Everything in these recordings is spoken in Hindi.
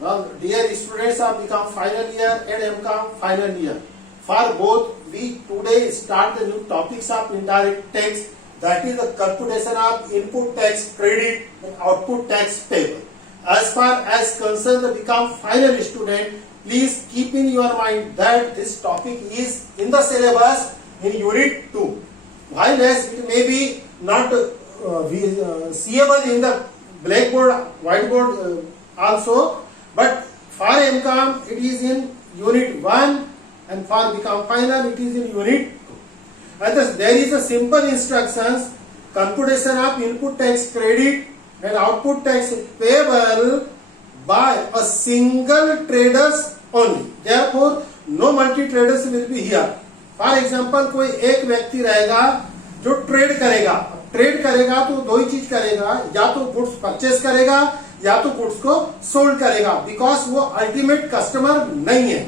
Well, dear students have become final year and MCOM final year. For both, we today start the new topics of indirect tax, that is the computation of input tax credit and output tax payable. As far as concerned the become final student, please keep in your mind that this topic is in the syllabus in unit 2. While as it may be not seeable in the blackboard, whiteboard also, but for MCOM it is in unit 1 and for become final it is in unit 2. And thus there is a simple instructions, computation of input tax credit and output tax payable by a single traders only. Therefore no multi traders will be here. For example, कोई एक व्यक्ति रहेगा जो ट्रेड करेगा तो दो ही चीज करेगा, या तो गुड्स परचेस करेगा या तो गुड्स को सोल्ड करेगा, बिकॉज वो अल्टीमेट कस्टमर नहीं है,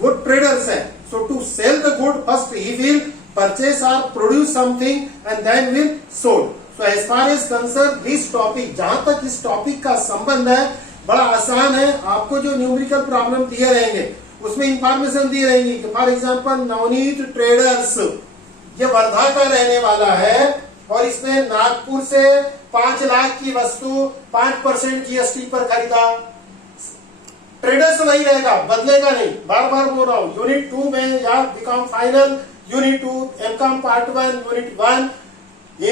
वो ट्रेडर्स है. So to sell the good first he will purchase और produce something and then will sold. So as far as concern this topic, जहां तक इस टॉपिक का संबंध है बड़ा आसान है. आपको जो न्यूमेरिकल प्रॉब्लम दिए रहेंगे उसमें इंफॉर्मेशन दी रहेगी कि फॉर एग्जांपल नवनीत ट्रेडर्स ये वर्धा का रहने वाला है और इसने नागपुर से 5 लाख की वस्तु 5% जीएसटी पर खरीदा. ट्रेडर्स वही रहेगा, बदलेगा नहीं. बार बार बोल रहा हूं, यूनिट 2 में या BCom final unit 2 MCom part 1 unit 1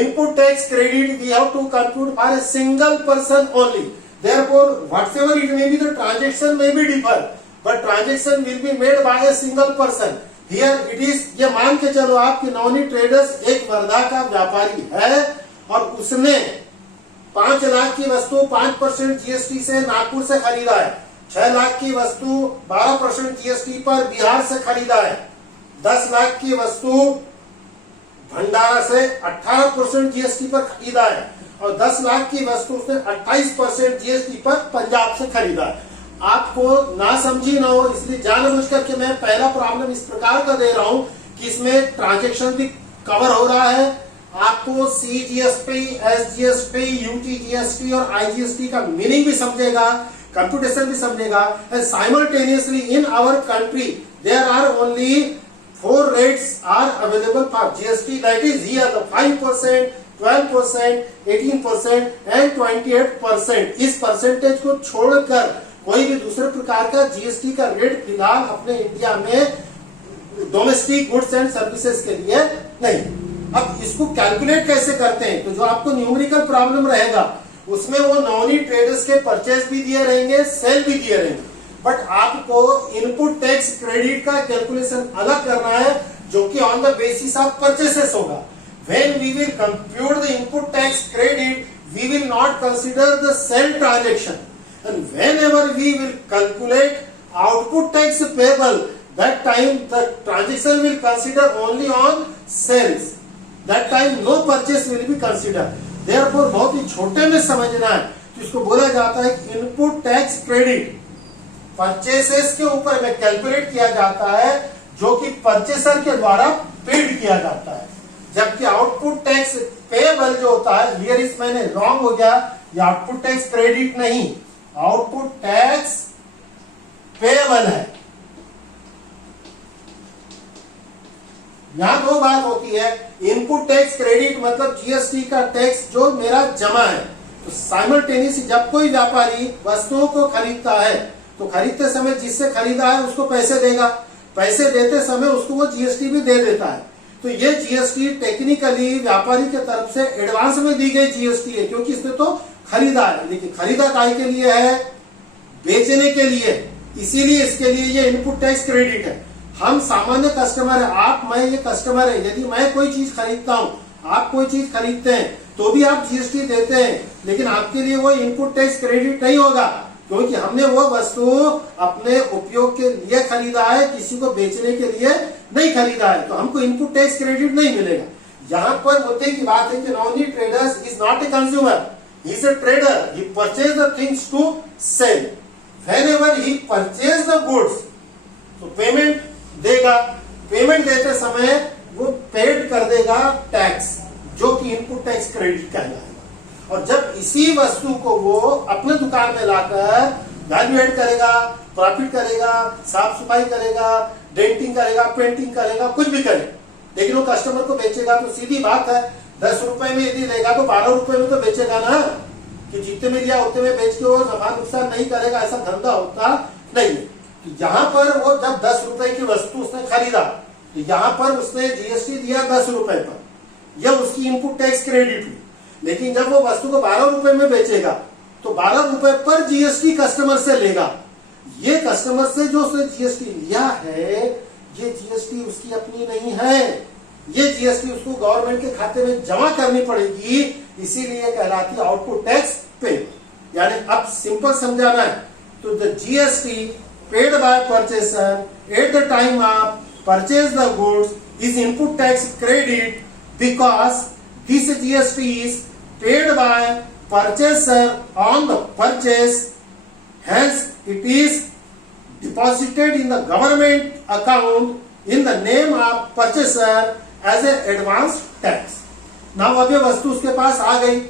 input tax credit we have to compute for a single person only. Therefore whatever it may be the transaction may be differ but transaction will be made by a single person. Here it is, ये मान के चलो आप कि नवनीत ट्रेडर्स एक वर्धा का व्यापारी है और उसने 5 लाख की वस्तु 5% जीएसटी से नागपुर से खरीदा है, 6 लाख की वस्तु 12% जीएसटी पर बिहार से खरीदा है, 10 लाख की वस्तु भंडारा से 18% जीएसटी पर खरीदा है और 10 लाख की वस्तु उसने 28% जीएसटी पर पंजाब से खरीदा है. आपको ना समझी ना हो इसलिए जानबूझ करके मैं पहला प्रॉब्लम इस प्रकार का दे रहा हूं कि इसमें ट्रांजैक्शन भी कवर हो रहा है. आपको सीजीएसटी, एसजीएसटी, यूटीजीएसटी और आईजीएसटी का मीनिंग भी समझेगा, कंप्यूटेशन भी समझेगा. And simultaneously in our country there are only 4 rates are available for GST, that is here the 5%, 12%, 18% and 28%. इस परसेंटेज को छोड़कर कोई भी दूसरे प्रकार का जीएसटी का रेट फिलहाल अपने इंडिया में डोमेस्टिक गुड्स एंड सर्विसेज के लिए नहीं. अब इसको कैलकुलेट कैसे करते हैं, तो जो आपको न्यूमेरिकल प्रॉब्लम रहेगा उसमें वो नवनीत ट्रेडर्स के परचेज भी दिए रहेंगे, सेल भी दिए रहेंगे, बट आपको इनपुट टैक्स क्रेडिट का कैलकुलेशन अलग करना है जो कि on the basis of purchases होगा. When we will compute the input tax credit we will not consider the sale transaction. And whenever we will calculate output tax payable, that time the transaction will consider only on sales. That time no purchase will be considered. Therefore बहुत ही छोटे में समझना है, जिसको बोला जाता है इनपुट टैक्स क्रेडिट परचेसेस के ऊपर में कैलकुलेट किया जाता है जो कि परचेसर के द्वारा पेड किया जाता है, जबकि आउटपुट टैक्स पेएबल जो होता है, हियर इस मैंने रॉन्ग हो गया, ये आउटपुट टैक्स क्रेडिट नहीं, आउटपुट टैक्स पेएबल है. यहां 2 बात होती है. इनपुट टैक्स क्रेडिट मतलब जीएसटी का टैक्स जो मेरा जमा है. तो साइमल्टेनियसली जब कोई व्यापारी वस्तुओं को खरीदता है तो खरीदते समय जिससे खरीदा है उसको पैसे देगा, पैसे देते समय उसको वो जीएसटी भी दे देता है. तो ये जीएसटी टेक्निकली व्यापारी के तरफ से एडवांस में दी गई जीएसटी है, क्योंकि इसने तो खरीदा है, लेकिन खरीदा काय के लिए है, बेचने के लिए, इसीलिए इसके लिए ये इनपुट टैक्स क्रेडिट है. हम सामान्य कस्टमर है, आप मैं ये कस्टमर है, यदि मैं कोई चीज खरीदता हूं, आप कोई चीज खरीदते हैं तो भी आप जीएसटी देते हैं, लेकिन आपके लिए वो इनपुट टैक्स क्रेडिट नहीं होगा, क्योंकि हमने वो वस्तु अपने उपयोग के लिए खरीदा है, किसी को बेचने के लिए नहीं खरीदा है, तो हमको इनपुट टैक्स क्रेडिट नहीं मिलेगा. यहाँ पर मुद्दे की बात है कि Navneet traders is not a consumer, he is a trader. He purchased the things to sell. Whenever he purchased the goods, तो पेमेंट देगा, पेमेंट देते समय वो पेड कर देगा टैक्स जो कि इनपुट टैक्स क्रेडिट कहलाएगा. और जब इसी वस्तु को वो अपने दुकान में लाकर वैल्यू एड करेगा, प्रॉफिट करेगा, साफ सफाई करेगा, डेंटिंग करेगा, पेंटिंग करेगा, कुछ भी करे, लेकिन वो कस्टमर को बेचेगा। तो सीधी बात है, 10 रुपए में यदि लेगा तो 12 रुपए में तो बेचेगा ना, कि जितने में लिया उतने में बेच के वो नफा नुकसान नहीं करेगा, ऐसा धंधा होता नहीं है। यहाँ पर वो जब 10 रुपए की वस्तु उसने खरीदा, तो यहाँ पर उसने जीएसटी दिया 10 रुपए पर, यह उसकी इनपुट टैक्स क्रेडिट हुई। लेकिन जब वो वस्तु को 12 रुपए में बेचेगा तो 12 रुपए पर जीएसटी कस्टमर से लेगा। ये कस्टमर से जो उसने जीएसटी लिया है, ये जीएसटी उसकी अपनी नहीं है, ये जीएसटी उसको गवर्नमेंट के खाते में जमा करनी पड़ेगी, इसीलिए कहलाती है आउटपुट टैक्स पे। यानी अब सिंपल समझाना है तो the GST paid by purchaser at the time of purchase the goods is input tax credit because this GST is paid by purchaser on the purchase, hence it is deposited in the government account in the name of purchaser as a advance tax. Now अब ये वस्तु उसके पास आ गई,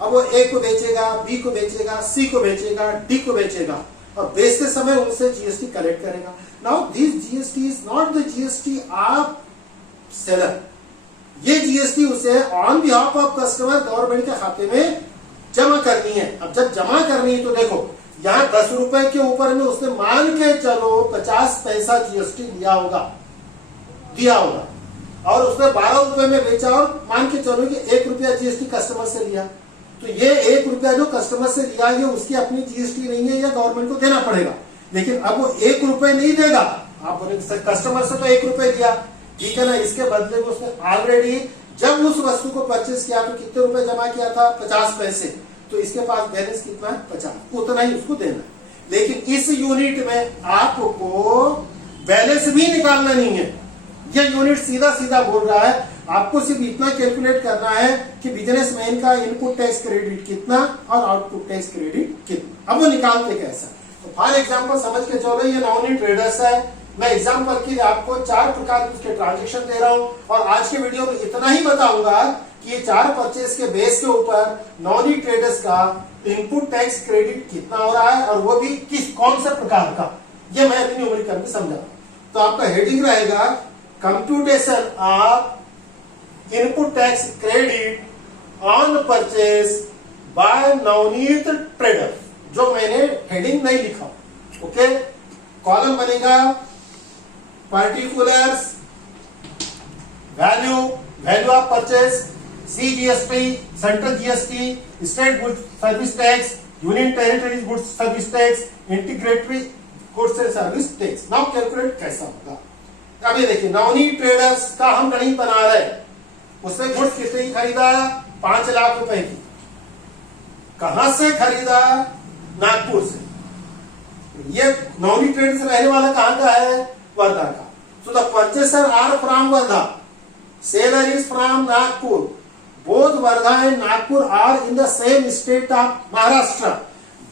अब वो ए को बेचेगा, बी को बेचेगा, सी को बेचेगा, डी को बेचेगा, और बेचते समय उनसे जीएसटी कलेक्ट करेगा। Now this GST is not the GST of seller, ये जीएसटी उसे on behalf of customer government के खाते में जमा करनी है। अब जब जमा करनी है तो देखो, यहाँ 10 रुपए के ऊपर में उसने मान के चलो 50 पैसा जीएसटी दिया होगा, और उसने 12 रुपए में बेचा और मान के चलो कि 1 रुपया जीएसटी कस्टमर से लिया, तो ये 1 रुपया जो कस्टमर से लिया ये उसकी अपनी जीएसटी नहीं है, या गवर्नमेंट को देना पड़ेगा। लेकिन अब वो 1 रुपए नहीं देगा, आप बोले कस्टमर से तो 1 रुपए दिया, ठीक है ना, इसके बदले में उसने ऑलरेडी जब उस वस्तु को परचेज किया तो कितने रुपए जमा किया था, 50 पैसे, तो इसके पास बैलेंस कितना है, 50, उतना ही उसको देना है। लेकिन इस यूनिट में आपको बैलेंस भी निकालना नहीं है, यह यूनिट सीधा सीधा बोल रहा है, आपको सिर्फ इतना कैलकुलेट करना है कि बिजनेसमैन का इनपुट टैक्स क्रेडिट कितना और आउटपुट टैक्स क्रेडिट कितना। अब वो निकालते कैसा, तो फॉर एग्जांपल समझ के चलो ये नॉनी ट्रेडर्स है, मैं एग्जांपल के लिए आपको 4 प्रकार के उसके ट्रांजेक्शन दे रहा हूं, और आज के वीडियो में इतना ही बताऊंगा कि ये 4 परचेज के बेस के ऊपर नॉनी ट्रेडर्स का इनपुट टैक्स क्रेडिट कितना हो रहा है, और वो भी कौन से प्रकार का, ये मैं अपनी उम्र करके समझा। तो आपका हेडिंग रहेगा computation of input tax credit on purchase by Navneet trader, जो मैंने हेडिंग नहीं लिखा, ओके। कॉलम बनेगा particulars, value of purchase, CGST, central GST, state goods service tax, union territories goods service tax, integrated goods and service tax. Now calculate कैसा होगा, अब ये देखिए नवनी ट्रेडर्स का हम गणित बना रहे, उसने गुड्स कितने की खरीदा, 5 लाख रुपए की। कहां से खरीदा, नागपुर से। ये नवनी ट्रेडर्स रहने वाला कहां का है, वर्धा का। So the purchaser are from Wardha, seller is from Nagpur. Both Wardha and Nagpur are in the same state of Maharashtra.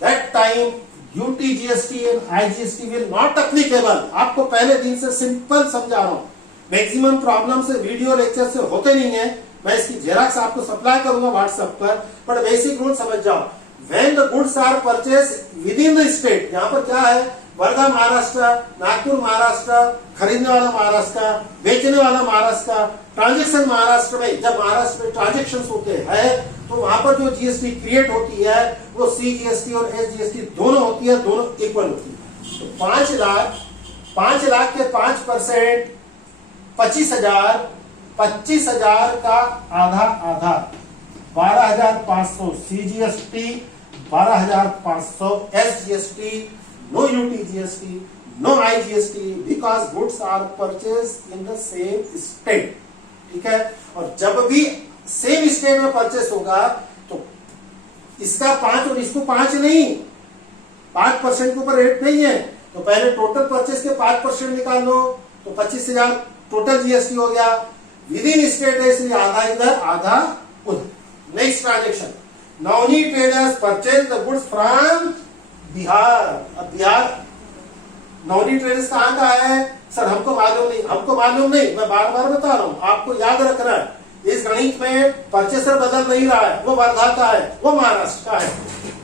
That time UT GST and IGST will not applicable. आपको पहले दिन से सिंपल समझा रहा हूँ, मैक्सिमम प्रॉब्लम से वीडियो लेक्चर से होते नहीं है, मैं इसकी जेरॉक्स आपको सप्लाई करूंगा व्हाट्सएप पर, बट बेसिक रूल समझ जाओ। When the goods are purchased within the state, यहाँ पर क्या है, वर्धा महाराष्ट्र, नागपुर महाराष्ट्र, खरीदने वाला महाराष्ट्र, बेचने वाला महाराष्ट्र, ट्रांजेक्शन महाराष्ट्र में। जब महाराष्ट्र में ट्रांजेक्शन होते हैं तो वहां पर जो जीएसटी क्रिएट होती है वो सीजीएसटी और एसजीएसटी दोनों होती है, दोनों इक्वल होती है। तो 5 लाख के 5% 25,000, 25,000 का आधा 12,500 CGST, 12,500 SGST, no UT GST, no IGST because goods are purchased in the same state, ठीक है। और जब भी सेम स्टेट में परचेस होगा तो इसका 5 और इसको 5 नहीं, 5% के ऊपर रेट नहीं है, तो पहले टोटल परचेस के 5% निकाल लो, तो 25,000 टोटल जीएसटी हो गया। विद इन स्टेट है इसलिए आधा इधर आधा उधर। Next transaction, Navni traders purchase the goods from Bihar. अब बिहार नवनी ट्रेडर्स कहां का है, सर हमको मालूम नहीं, मैं बार बार बता रहा हूं, आपको याद रखना है, इस गणित में परचेसर बदल नहीं रहा है, वो वर्धा का है, वो महाराष्ट्र का है,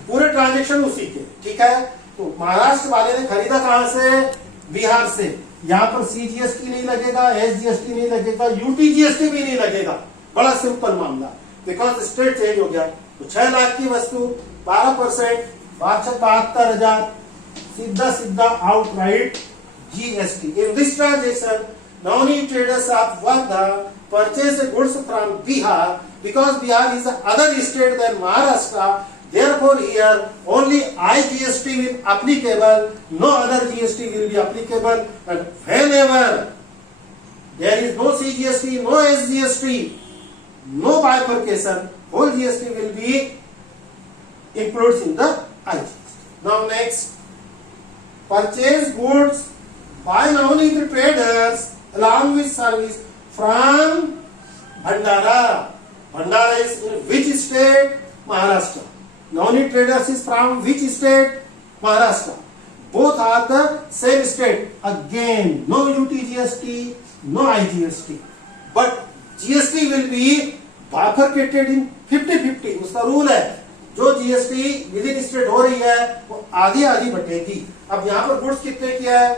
पूरे ट्रांजेक्शन उसी के, ठीक है। तो महाराष्ट्र वाले ने खरीदा कहां से? बिहार से। यहाँ पर सीजीएसटी नहीं लगेगा, एसजीएसटी नहीं लगेगा, यूटीजीएसटी भी नहीं लगेगा। बड़ा सिंपल मामला, बिकॉज स्टेट चेंज हो गया। तो 6 लाख की वस्तु 12%, 72,000, सीधा सीधा outright GST. In this transaction, Navani Traders of Wardha purchased goods from Bihar because Bihar is another state than Maharashtra. Therefore, here only IGST will applicable, no other GST will be applicable. And whenever there is no CGST, no SGST, no bifurcation, whole GST will be included in the IGST. Now next, purchase goods by Navneet Traders along with service from Bhandara. Bhandara is in which state? Maharashtra. Navneet Traders is from which state? Maharashtra. Both are the same state. Again, no UTGST, no IGST. But GST will be bifurcated in 50-50. उसका रूल है, जो जीएसटी विद इन स्टेट हो रही है वो आधी आधी बटेगी। अब यहाँ पर गुड्स कितने किया है?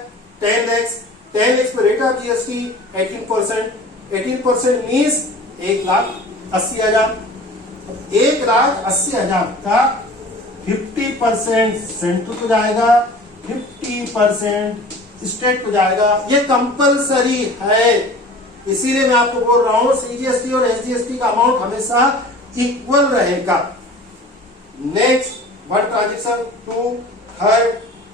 10 lakhs पे रेट ऑफ जीएसटी 18%। 18% मीन्स 1,80,000। 1,80,000 का 50% सेंट्रल को जाएगा, 50% स्टेट को जाएगा। ये कंपलसरी है, इसीलिए मैं आपको बोल रहा हूं सीजीएसटी और एसजीएसटी का अमाउंट हमेशा इक्वल रहेगा। Next, one transaction 2, 3,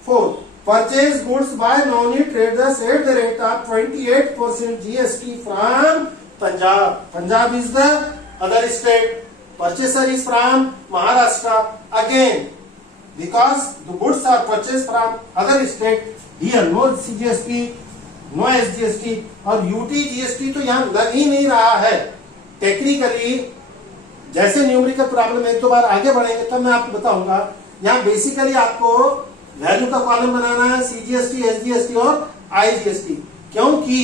4, purchase goods by Navneet traders at the rate of 28% GST from Punjab. Punjab is the other state. Purchaser is from Maharashtra. Again, because the goods are purchased from other state, here no CGST, no SGST और UTGST तो यहाँ लग ही नहीं रहा है. टेक्निकली जैसे न्यूमेरिकल प्रॉब्लम एक दो बार आगे बढ़ेंगे तब मैं आपको बताऊंगा. यहाँ बेसिकली आपको वैल्यू का कॉलम बनाना है, CGST, SGST और IGST. क्योंकि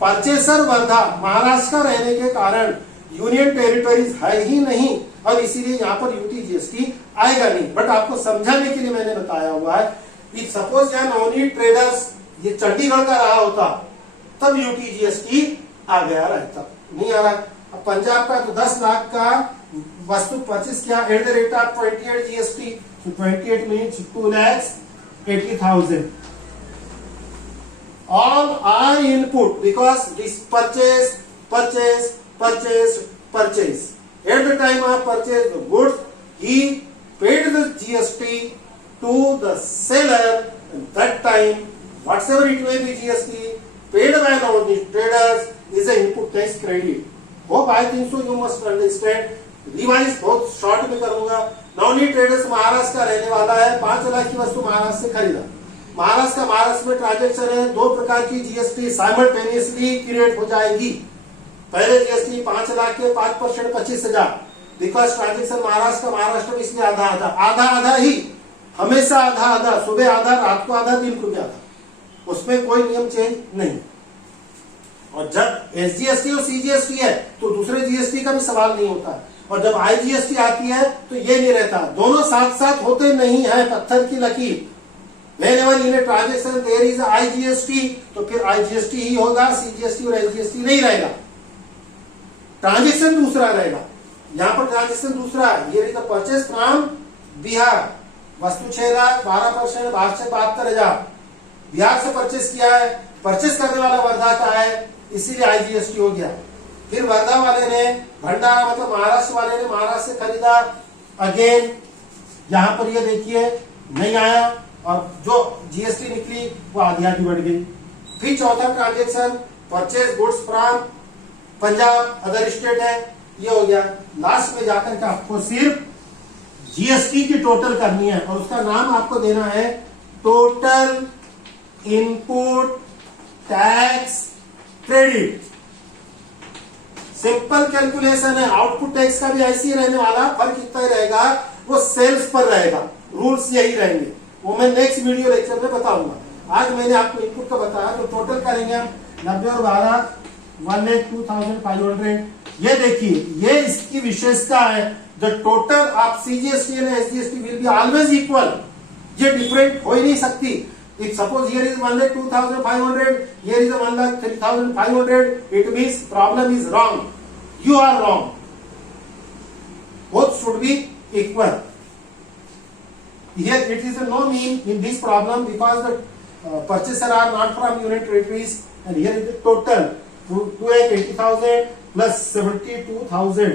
परचेसर वर्धा महाराष्ट्र का रहने के कारण यूनियन टेरिटरीज है ही नहीं और इसीलिए यहाँ पर यूटीजीएसटी आएगा नहीं. बट आपको समझाने के लिए मैंने बताया हुआ है कि सपोज यहाँ नवनीत ट्रेडर्स ये चंडीगढ़ का रहा होता तब यूटीजीएसटी आ गया रहता, नहीं आ रहा. अब पंजाब का तो 10 लाख का वस्तु परचेस किया at the rate of 28 GST, तो 28 means 2,80,000. All are input because this purchase. At the time of purchase the goods, he paid the GST to the seller. At that time, whatever it may be GST paid by the traders is an input tax credit. Hope I think so you must understand. Revise बहुत शॉर्ट में करूंगा. नवनीत ट्रेडर्स महाराष्ट्र का रहने वाला है. 5 लाख की वस्तु महाराष्ट्र से खरीदा. महाराष्ट्र में ट्रांजेक्शन है. 2 प्रकार की जीएसटी साइमल्टेनियसली क्रिएट हो जाएगी. पहले जीएसटी 5 लाख के 5% 25,000. बिकॉज ट्रांजेक्शन महाराष्ट्र में इसलिए आधा ही, हमेशा आधा, सुबह आधा, रात को आधा, दिन को भी आधा. उसमें कोई नियम चेंज नहीं. और जब एसजीएसटी और सीजीएसटी है तो दूसरे जीएसटी का भी सवाल नहीं होता. और जब आईजीएसटी आती है तो ये नहीं रहता. दोनों साथ साथ होते नहीं है, पत्थर की लकीर. Whenever in a transaction there is IGST तो फिर IGST ही होगा, CGST और SGST नहीं रहेगा. ट्रांजेक्शन दूसरा रहेगा. यहाँ पर ट्रांजेक्शन दूसरा है. ये परचेस फ्रॉम बिहार, वस्तु 6 लाख, 12% 72,000. बिहार से परचेस किया है. परचेस करने वाला वर्धा का है, इसीलिए आईजीएसटी हो गया. फिर वर्धा वाले ने, भंडारा मतलब महाराष्ट्र वाले ने महाराष्ट्र से खरीदा. अगेन यहाँ पर ये देखिए नहीं आया और जो जीएसटी निकली वो आधी बढ़ गई. फिर चौथा transaction purchase goods from Punjab, other state है, ये हो गया. लास्ट में जाकर के आपको सिर्फ जीएसटी की टोटल करनी है और उसका नाम आपको देना है total input tax credit. Simple calculation है. आउटपुट टैक्स का भी ऐसे ही रहने वाला, फर्क कितना ही रहेगा, वो सेल्स पर रहेगा. रूल्स यही रहेंगे, वो मैं नेक्स्ट वीडियो लेक्चर में बताऊंगा. आज मैंने आपको इनपुट का बताया. तो टोटल करेंगे 90 और 12 1,02,500. ये देखिए, ये इसकी विशेषता है. The total of CGST and SGST will be always equal. ये डिफरेंट हो ही नहीं सकती। If suppose here is 1,02,500, here is 1,03,500, it means problem is wrong, you are wrong. Both should be equal. Here it is a no mean in this problem because the purchaser are not from union territories, and here is the total 2,80,000 plus 72,000,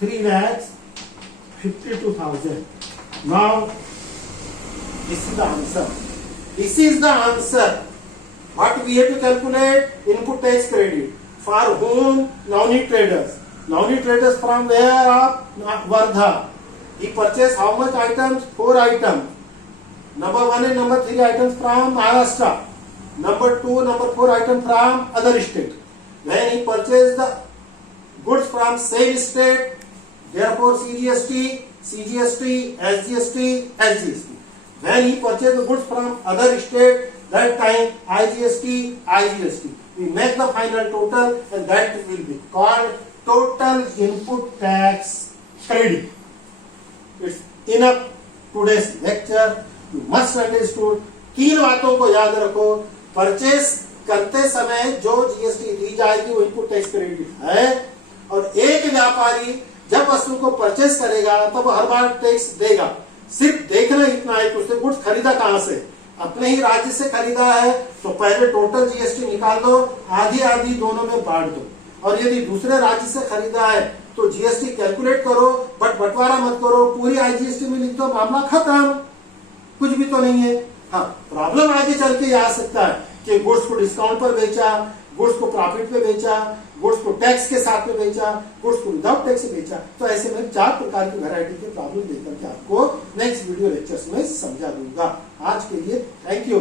3,52,000. Now this is the answer. This is the answer. What we have to calculate? Input tax credit. For whom? Navneet traders. Navneet traders from where? Of Wardha. He purchased how much items? 4 items. Number 1 and number 3 items from Maharashtra. Number 2, number 4 items from other state. When he purchased the goods from same state, therefore CGST, CGST, SGST, SGST. When he purchased the goods from other state, that time IGST, IGST. We make the final total, and that will be called total input tax credit. It's enough today's lecture. You must understood. 3 बातों को याद रखो। परचेस करते समय जो जीएसटी दी जाएगी वो इनपुट टैक्स क्रेडिट है, और एक व्यापारी जब वस्तु को परचेस करेगा तब हर बार टैक्स देगा। सिर्फ देखना इतना है कि उसने गुड्स खरीदा कहां से, अपने ही राज्य से खरीदा है तो पहले टोटल जीएसटी निकाल दो, आधी आधी दोनों में बांट दो, और यदि दूसरे राज्य से खरीदा है तो जीएसटी कैलकुलेट करो, बट बंटवारा मत करो, पूरी आईजीएसटी में लिख दो, मामला खत्म, कुछ भी तो नहीं है। हाँ, प्रॉब्लम आगे चल के आ सकता है कि गुड्स को डिस्काउंट पर बेचा, गुड्स को प्रॉफिट पे बेचा, गुड्स को टैक्स के साथ में बेचा, गुड्स को विदाउट टैक्स बेचा, तो ऐसे में 4 प्रकार की वैरायटी के प्रॉब्लम देकर के आपको नेक्स्ट वीडियो लेक्चर्स में समझा दूंगा। आज के लिए थैंक यू।